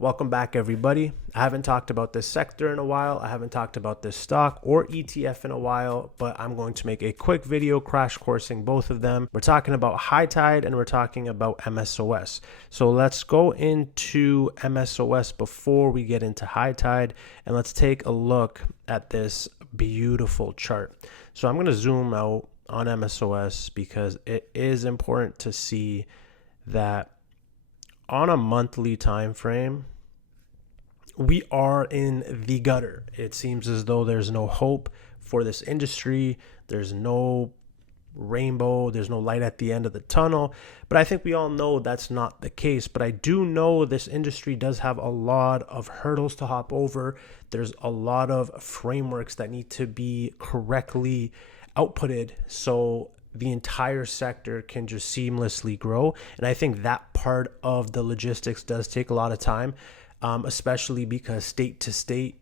Welcome back, everybody. I haven't talked about this sector in a while. I haven't talked about this stock or ETF in a while, but I'm going to make a quick video crash coursing both of them. We're talking about high tide and we're talking about MSOS. So let's go into MSOS before we get into high tide, and let's take a look at this beautiful chart. So I'm going to zoom out on MSOS because it is important to see that on a monthly time frame, we are in the gutter. It seems as though there's no hope for this industry. There's no rainbow. There's no light at the end of the tunnel. But I think we all know that's not the case. But I do know this industry does have a lot of hurdles to hop over. There's a lot of frameworks that need to be correctly outputted so the entire sector can just seamlessly grow. And I think that part of the logistics does take a lot of time, especially because state to state,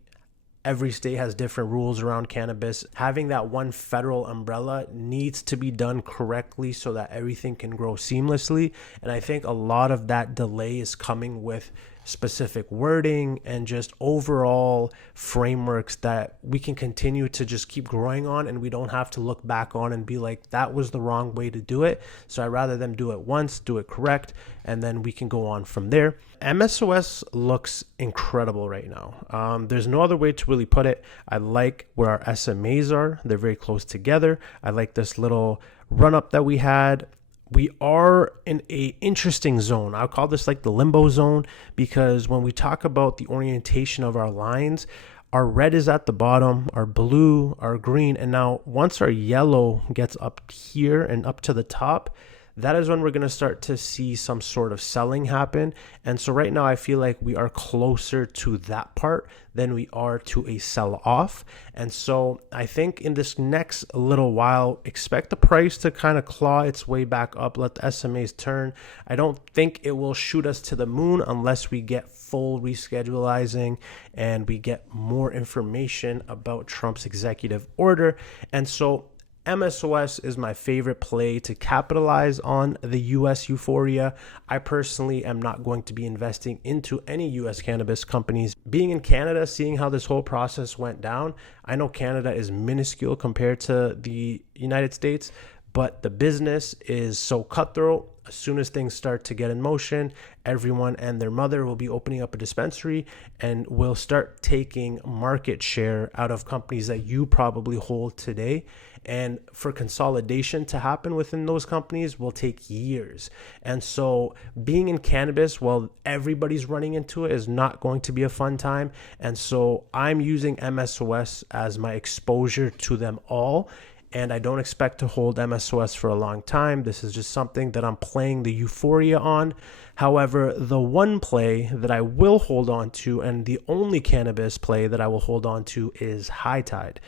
every state has different rules around cannabis. Having that one federal umbrella needs to be done correctly so that everything can grow seamlessly. And I think a lot of that delay is coming with specific wording and just overall frameworks that we can continue to just keep growing on, and we don't have to look back on and be like, that was the wrong way to do it. So I'd rather them do it once, do it correct, and then we can go on from there. MSOS looks incredible right now. There's no other way to really put it. I like where our SMAs are. They're very close together. I like this little run up that we had. We are in a interesting zone. I'll call this like the limbo zone, because when we talk about the orientation of our lines, our red is at the bottom, our blue, our green, and now once our yellow gets up here and up to the top, that is when we're going to start to see some sort of selling happen. And so right now I feel like we are closer to that part than we are to a sell off. And so I think in this next little while, expect the price to kind of claw its way back up, let the SMAs turn. I don't think it will shoot us to the moon unless we get full reschedulizing and we get more information about Trump's executive order. And so MSOS is my favorite play to capitalize on the US euphoria. I personally am not going to be investing into any US cannabis companies. Being in Canada, seeing how this whole process went down, I know Canada is minuscule compared to the United States, but the business is so cutthroat. As soon as things start to get in motion, everyone and their mother will be opening up a dispensary and will start taking market share out of companies that you probably hold today. And for consolidation to happen within those companies will take years. And so being in cannabis while everybody's running into it is not going to be a fun time. And so I'm using MSOS as my exposure to them all. And I don't expect to hold MSOS for a long time. This is just something that I'm playing the euphoria on. However, the one play that I will hold on to, and the only cannabis play that I will hold on to, is high tide.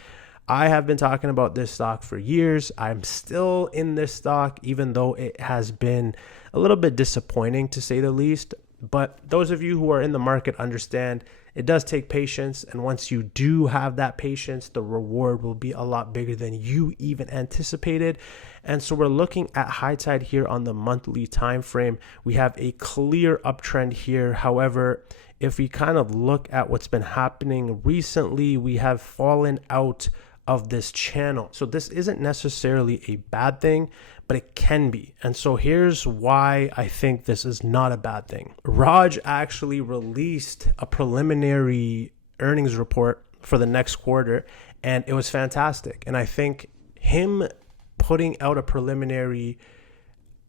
I have been talking about this stock for years. I'm still in this stock, even though it has been a little bit disappointing to say the least. But those of you who are in the market understand it does take patience. And once you do have that patience, the reward will be a lot bigger than you even anticipated. And so we're looking at high tide here on the monthly time frame. We have a clear uptrend here. However, if we kind of look at what's been happening recently, we have fallen out of this channel. So this isn't necessarily a bad thing, but it can be. And so here's why I think this is not a bad thing. Raj actually released a preliminary earnings report for the next quarter, and it was fantastic. And I think him putting out a preliminary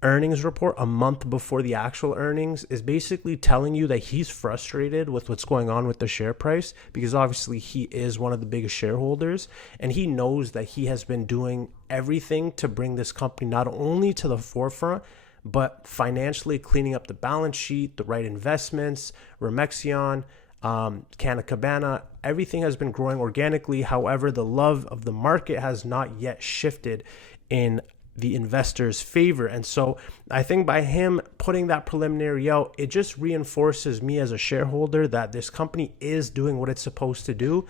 earnings report a month before the actual earnings is basically telling you that he's frustrated with what's going on with the share price, because obviously he is one of the biggest shareholders, and he knows that he has been doing everything to bring this company not only to the forefront, but financially cleaning up the balance sheet, the right investments, Remexion, Canna, everything has been growing organically. However, the love of the market has not yet shifted in the investors' favor. And so I think by him putting that preliminary out, it just reinforces me as a shareholder that this company is doing what it's supposed to do.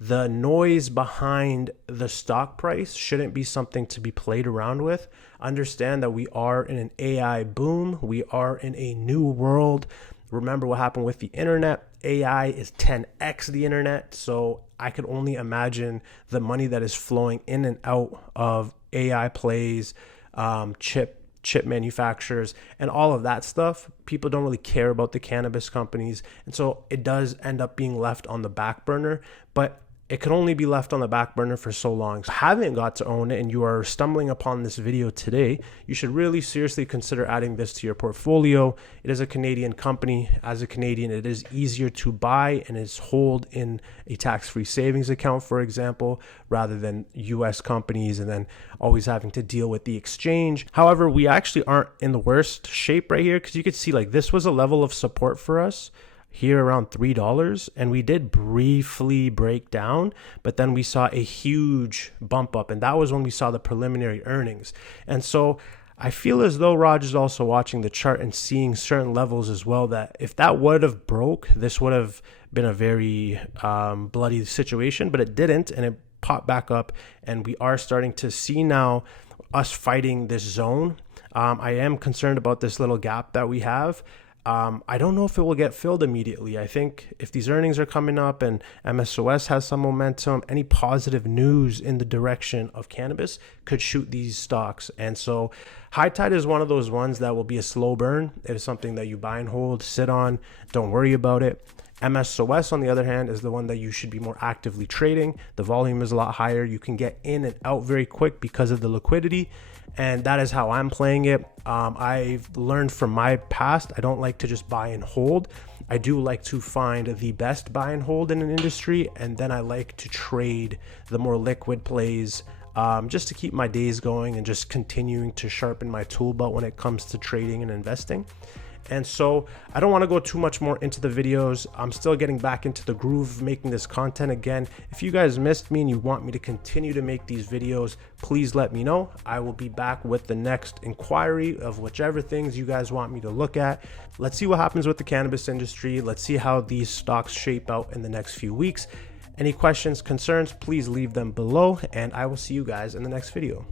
The noise behind the stock price shouldn't be something to be played around with. Understand that we are in an AI boom. We are in a new world Remember what happened with the internet. AI is 10x the internet. So I could only imagine the money that is flowing in and out of AI plays, chip manufacturers, and all of that stuff. People don't really care about the cannabis companies. And so it does end up being left on the back burner, but it can only be left on the back burner for so long. So haven't got to own it and you are stumbling upon this video today, you should really seriously consider adding this to your portfolio. It is a Canadian company. As a Canadian, it is easier to buy and is hold in a tax-free savings account, for example, rather than US companies and then always having to deal with the exchange. However, we actually aren't in the worst shape right here, because you could see like this was a level of support for us here around $3, and we did briefly break down, but then we saw a huge bump up, and that was when we saw the preliminary earnings. And so I feel as though Raj is also watching the chart and seeing certain levels as well, that if that would have broke, this would have been a very bloody situation, but it didn't, and it popped back up, and we are starting to see now us fighting this zone. I am concerned about this little gap that we have. I don't know if it will get filled immediately. I think if these earnings are coming up and MSOS has some momentum, any positive news in the direction of cannabis could shoot these stocks. And so High Tide is one of those ones that will be a slow burn. It is something that you buy and hold, sit on, don't worry about it. MSOS, on the other hand, is the one that you should be more actively trading. The volume is a lot higher. You can get in and out very quick because of the liquidity. And that is how I'm playing it. I've learned from my past, I don't like to just buy and hold. I do like to find the best buy and hold in an industry, and then I like to trade the more liquid plays, just to keep my days going and just continuing to sharpen my tool belt when it comes to trading and investing. And so I don't want to go too much more into the videos. I'm still getting back into the groove of making this content again. If you guys missed me and you want me to continue to make these videos, please let me know. I will be back with the next inquiry of whichever things you guys want me to look at. Let's see what happens with the cannabis industry. Let's see how these stocks shape out in the next few weeks. Any questions, concerns, please leave them below, and I will see you guys in the next video.